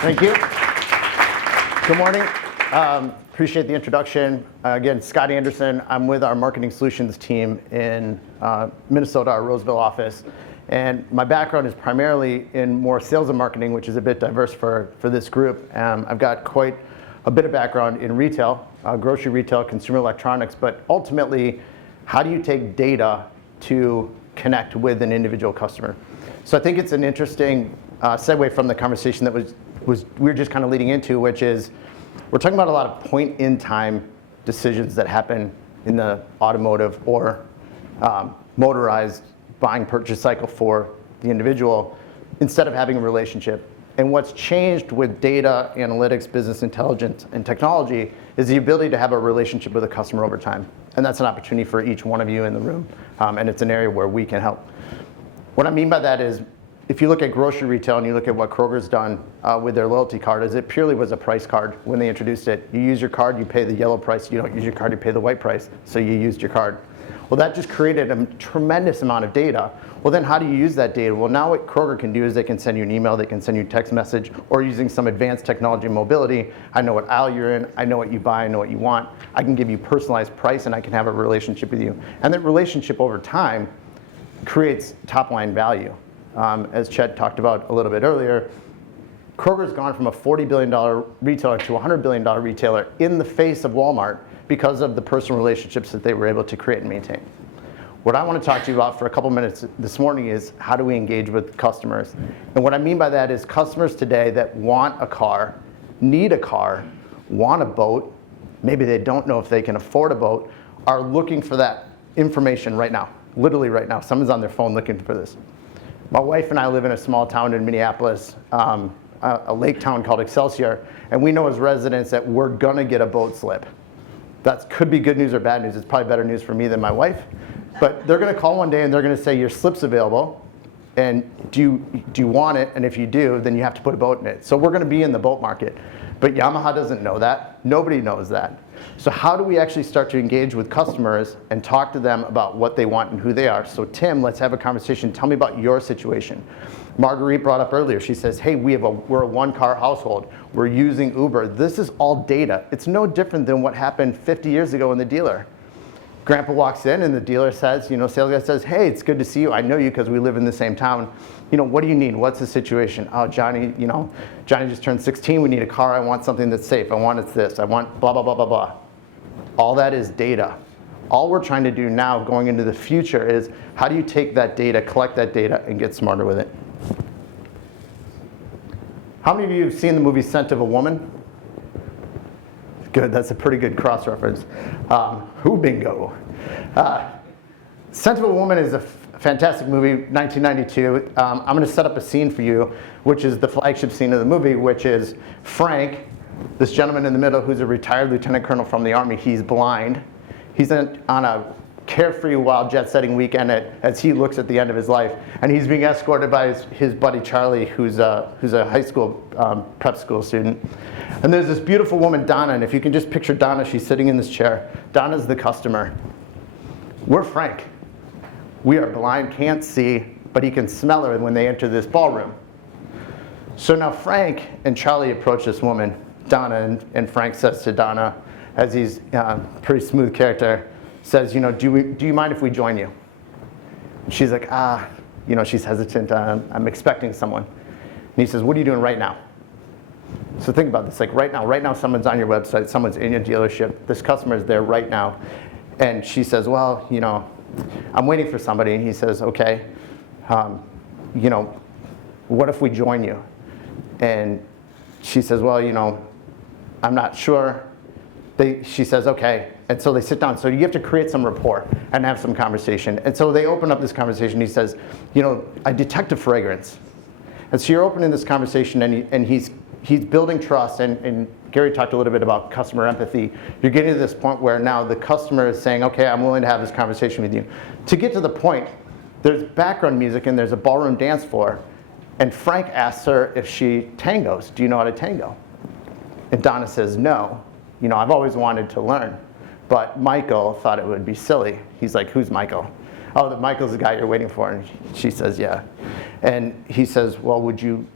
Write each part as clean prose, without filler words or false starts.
Thank you. Good morning. Appreciate the introduction. Again, Scott Anderson. I'm with our marketing solutions team in Minnesota, our Roseville office. And my background is primarily in more sales and marketing, which is a bit diverse for this group. I've got quite a bit of background in retail, grocery retail, consumer electronics, but ultimately, how do you take data to connect with an individual customer? So I think it's an interesting segue from the conversation that we were just kind of leading into, which is we're talking about a lot of point-in-time decisions that happen in the automotive or motorized buying purchase cycle for the individual instead of having a relationship. And what's changed with data, analytics, business intelligence, and technology is the ability to have a relationship with a customer over time. And that's an opportunity for each one of you in the room. And it's an area where we can help. What I mean by that is, if you look at grocery retail and you look at what Kroger's done with their loyalty card, is it purely was a price card when they introduced it. You use your card, you pay the yellow price. You don't use your card, you pay the white price. So you used your card. Well, that just created a tremendous amount of data. Well, then how do you use that data? Well, now what Kroger can do is they can send you an email, they can send you a text message, or using some advanced technology and mobility, I know what aisle you're in, I know what you buy, I know what you want. I can give you personalized price and I can have a relationship with you. And that relationship over time creates top-line value. As Chet talked about a little bit earlier, Kroger's gone from a $40 billion retailer to a $100 billion retailer in the face of Walmart because of the personal relationships that they were able to create and maintain. What I want to talk to you about for a couple minutes this morning is how do we engage with customers? And what I mean by that is customers today that want a car, need a car, want a boat, maybe they don't know if they can afford a boat, are looking for that information right now, literally right now. Someone's on their phone looking for this. My wife and I live in a small town in Minneapolis, a lake town called Excelsior, and we know as residents that we're gonna get a boat slip. That could be good news or bad news. It's probably better news for me than my wife. But they're gonna call one day and they're gonna say, your slip's available, and do you want it? And if you do, then you have to put a boat in it. So we're gonna be in the boat market. But Yamaha doesn't know that. Nobody knows that. So how do we actually start to engage with customers and talk to them about what they want and who they are? So Tim, let's have a conversation. Tell me about your situation. Marguerite brought up earlier, she says, hey, we're a one-car household. We're using Uber. This is all data. It's no different than what happened 50 years ago in the dealer. Grandpa walks in and the dealer says, sales guy says, hey, it's good to see you. I know you because we live in the same town. What do you need? What's the situation? Oh, Johnny, Johnny just turned 16. We need a car. I want something that's safe. I want this. I want blah, blah, blah, blah, blah. All that is data. All we're trying to do now going into the future is how do you take that data, collect that data, and get smarter with it? How many of you have seen the movie Scent of a Woman? Good, that's a pretty good cross-reference. Who bingo? Scent of a Woman is a fantastic movie, 1992. I'm going to set up a scene for you, which is the flagship scene of the movie, which is Frank, this gentleman in the middle who's a retired lieutenant colonel from the Army. He's blind. He's on a carefree, wild, jet-setting weekend as he looks at the end of his life. And he's being escorted by his buddy Charlie, who's a high school prep school student. And there's this beautiful woman, Donna, and if you can just picture Donna, she's sitting in this chair. Donna's the customer. We're Frank. We are blind, can't see, but he can smell her when they enter this ballroom. So now Frank and Charlie approach this woman, Donna, and Frank says to Donna, as he's a pretty smooth character, says, do you mind if we join you? And she's like, she's hesitant. I'm expecting someone. And he says, what are you doing right now? So think about this, like right now someone's on your website, someone's in your dealership, this customer is there right now. And she says, well, I'm waiting for somebody. And he says, okay, what if we join you? And she says, well, I'm not sure. She says, okay. And so they sit down. So you have to create some rapport and have some conversation. And so they open up this conversation. He says, I detect a fragrance. And so you're opening this conversation and he's building trust. And Gary talked a little bit about customer empathy. You're getting to this point where now the customer is saying, okay, I'm willing to have this conversation with you. To get to the point, there's background music and there's a ballroom dance floor. And Frank asks her if she tangos. Do you know how to tango? And Donna says, no. I've always wanted to learn. But Michael thought it would be silly. He's like, who's Michael? Oh, Michael's the guy you're waiting for. And she says, yeah. And he says, well, would you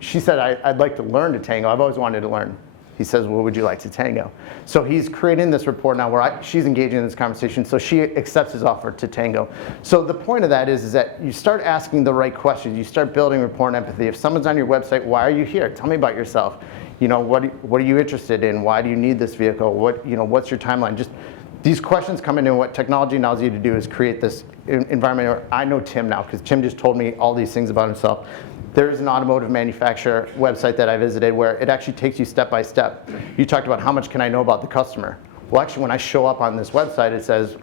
she said, I'd like to learn to tango. I've always wanted to learn. He says, well, would you like to tango? So he's creating this report now where she's engaging in this conversation, so she accepts his offer to tango. So the point of that is that you start asking the right questions. You start building rapport and empathy. If someone's on your website, why are you here? Tell me about yourself. What are you interested in? Why do you need this vehicle? What's your timeline? Just these questions come in, and what technology allows you to do is create this environment where I know Tim now, because Tim just told me all these things about himself. There's an automotive manufacturer website that I visited where it actually takes you step by step. You talked about how much can I know about the customer. Well, actually, when I show up on this website, it says,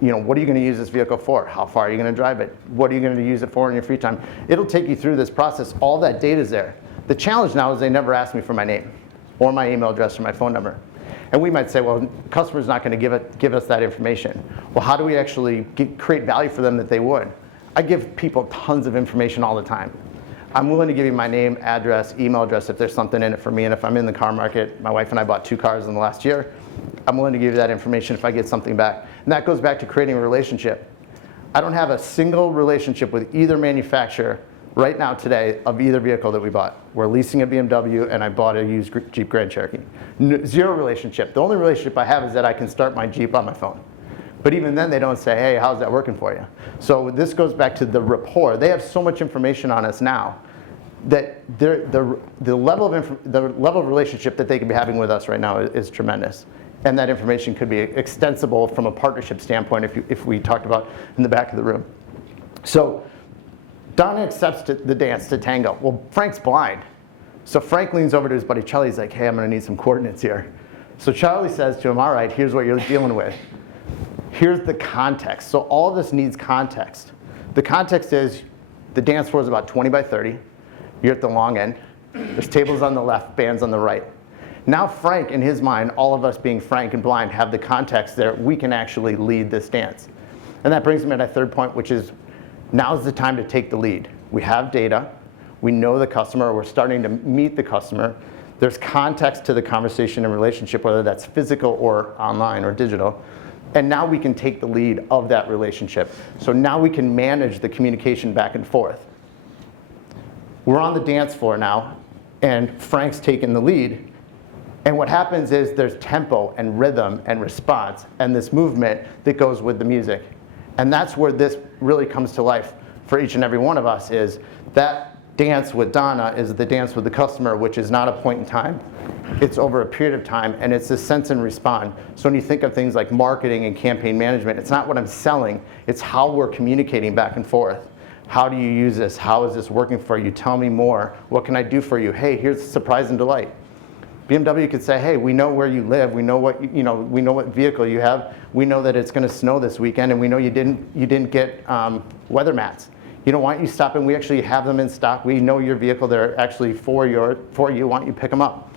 what are you going to use this vehicle for? How far are you going to drive it? What are you going to use it for in your free time? It'll take you through this process. All that data is there. The challenge now is they never ask me for my name or my email address or my phone number. And we might say, well, customer's not going to give us that information. Well, how do we actually create value for them that they would? I give people tons of information all the time. I'm willing to give you my name, address, email address if there's something in it for me. And if I'm in the car market, my wife and I bought 2 cars in the last year, I'm willing to give you that information if I get something back. And that goes back to creating a relationship. I don't have a single relationship with either manufacturer right now today of either vehicle that we bought. We're leasing a BMW and I bought a used Jeep Grand Cherokee. Zero relationship. The only relationship I have is that I can start my Jeep on my phone. But even then, they don't say, hey, how's that working for you? So this goes back to the rapport. They have so much information on us now that the level of relationship that they could be having with us right now is tremendous. And that information could be extensible from a partnership standpoint if we talked about in the back of the room. So Donna accepts the dance to tango. Well, Frank's blind. So Frank leans over to his buddy Charlie. He's like, hey, I'm going to need some coordinates here. So Charlie says to him, all right, here's what you're dealing with. Here's the context. So all of this needs context. The context is the dance floor is about 20 by 30. You're at the long end. There's tables on the left, bands on the right. Now Frank, in his mind, all of us being Frank and blind, have the context there. We can actually lead this dance. And that brings me to my third point, which is now's the time to take the lead. We have data. We know the customer. We're starting to meet the customer. There's context to the conversation and relationship, whether that's physical or online or digital. And now we can take the lead of that relationship. So now we can manage the communication back and forth. We're on the dance floor now, and Frank's taking the lead. And what happens is there's tempo and rhythm and response and this movement that goes with the music. And that's where this really comes to life for each and every one of us, is that dance with Donna is the dance with the customer, which is not a point in time. It's over a period of time, and it's a sense and respond. So when you think of things like marketing and campaign management, it's not what I'm selling, it's how we're communicating back and forth. How do you use this? How is this working for you? Tell me more. What can I do for you? Hey, here's surprise and delight. BMW could say, hey, we know where you live. We know what we know what vehicle you have. We know that it's going to snow this weekend, and we know you didn't get weather mats. Why don't you stop and we actually have them in stock. We know your vehicle. They're actually for you. Why don't you pick them up?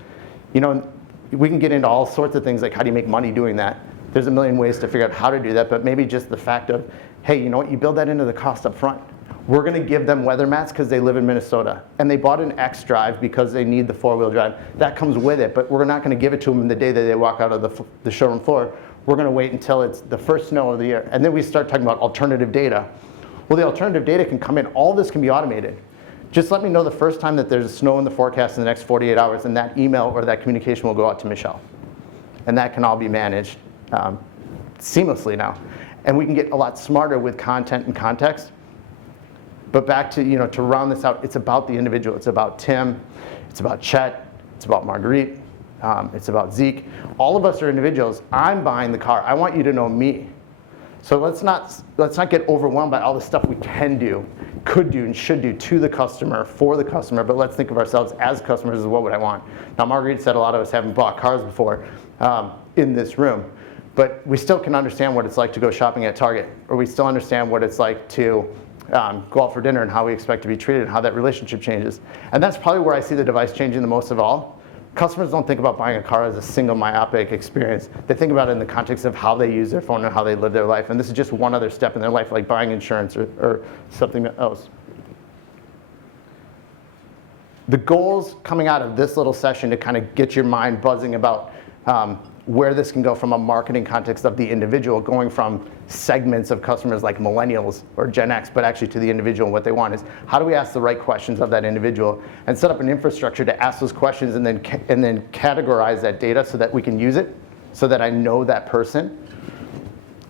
We can get into all sorts of things like how do you make money doing that. There's a million ways to figure out how to do that, but maybe just the fact of, hey, you build that into the cost up front. We're going to give them weather mats because they live in Minnesota, and they bought an X drive because they need the 4-wheel drive. That comes with it, but we're not going to give it to them the day that they walk out of the showroom floor. We're going to wait until it's the first snow of the year, and then we start talking about alternative data. Well, the alternative data can come in. All this can be automated. Just let me know the first time that there's snow in the forecast in the next 48 hours, and that email or that communication will go out to Michelle. And that can all be managed seamlessly now. And we can get a lot smarter with content and context. But back to, to round this out, it's about the individual. It's about Tim. It's about Chet. It's about Marguerite. It's about Zeke. All of us are individuals. I'm buying the car. I want you to know me. So let's not get overwhelmed by all the stuff we can do, could do, and should do to the customer, for the customer, but let's think of ourselves as customers as what would I want. Now, Marguerite said a lot of us haven't bought cars before in this room, but we still can understand what it's like to go shopping at Target, or we still understand what it's like to go out for dinner and how we expect to be treated and how that relationship changes. And that's probably where I see the device changing the most of all. Customers don't think about buying a car as a single myopic experience. They think about it in the context of how they use their phone and how they live their life. And this is just one other step in their life, like buying insurance or something else. The goals coming out of this little session to kind of get your mind buzzing about where this can go from a marketing context of the individual, going from segments of customers like millennials or Gen X, but actually to the individual. And what they want is, how do we ask the right questions of that individual and set up an infrastructure to ask those questions and then categorize that data so that we can use it, so that I know that person.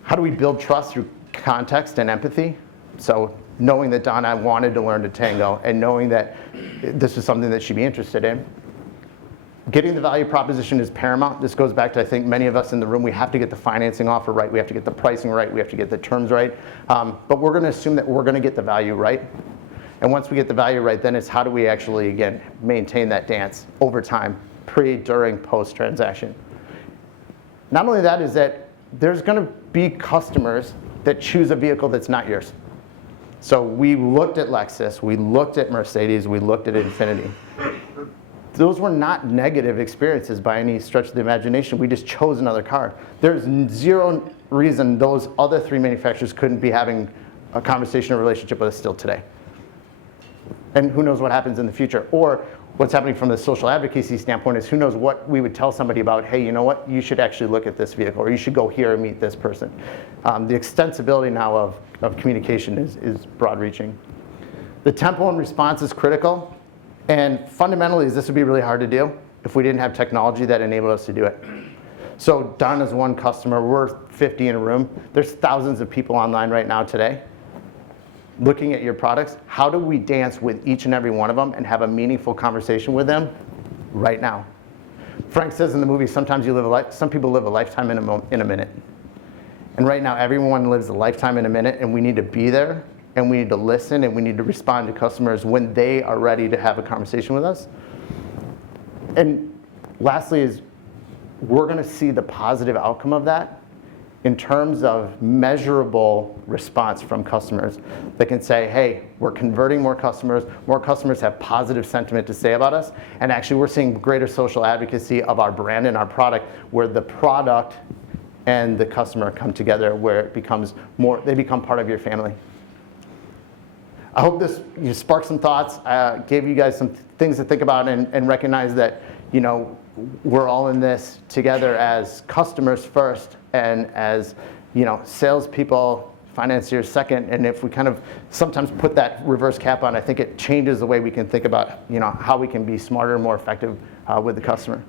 How do we build trust through context and empathy? So knowing that Donna wanted to learn to tango and knowing that this is something that she'd be interested in. Getting the value proposition is paramount. This goes back to, I think, many of us in the room, we have to get the financing offer right, we have to get the pricing right, we have to get the terms right. But we're gonna assume that we're gonna get the value right. And once we get the value right, then it's how do we actually, again, maintain that dance over time, pre, during, post-transaction. Not only that is that there's gonna be customers that choose a vehicle that's not yours. So we looked at Lexus, we looked at Mercedes, we looked at Infiniti. Those were not negative experiences by any stretch of the imagination. We just chose another car. There's zero reason those other three manufacturers couldn't be having a conversation or relationship with us still today. And who knows what happens in the future. Or what's happening from the social advocacy standpoint is who knows what we would tell somebody about, hey, you know what, you should actually look at this vehicle, or you should go here and meet this person. The extensibility now of communication is broad reaching. The tempo and response is critical. And fundamentally, this would be really hard to do if we didn't have technology that enabled us to do it. So Donna's one customer, we're 50 in a room. There's thousands of people online right now today looking at your products. How do we dance with each and every one of them and have a meaningful conversation with them right now? Frank says in the movie, sometimes you live a life, some people live a lifetime in a minute. And right now, everyone lives a lifetime in a minute, and we need to be there. And we need to listen, and we need to respond to customers when they are ready to have a conversation with us. And lastly is, we're gonna see the positive outcome of that in terms of measurable response from customers that can say, hey, we're converting more customers have positive sentiment to say about us, and actually we're seeing greater social advocacy of our brand and our product, where the product and the customer come together, where it becomes more, they become part of your family. I hope this sparked some thoughts, gave you guys some things to think about, and recognize that, you know, we're all in this together as customers first, and as, you know, salespeople, financiers second. And if we kind of sometimes put that reverse cap on, I think it changes the way we can think about, you know, how we can be smarter and more effective with the customer.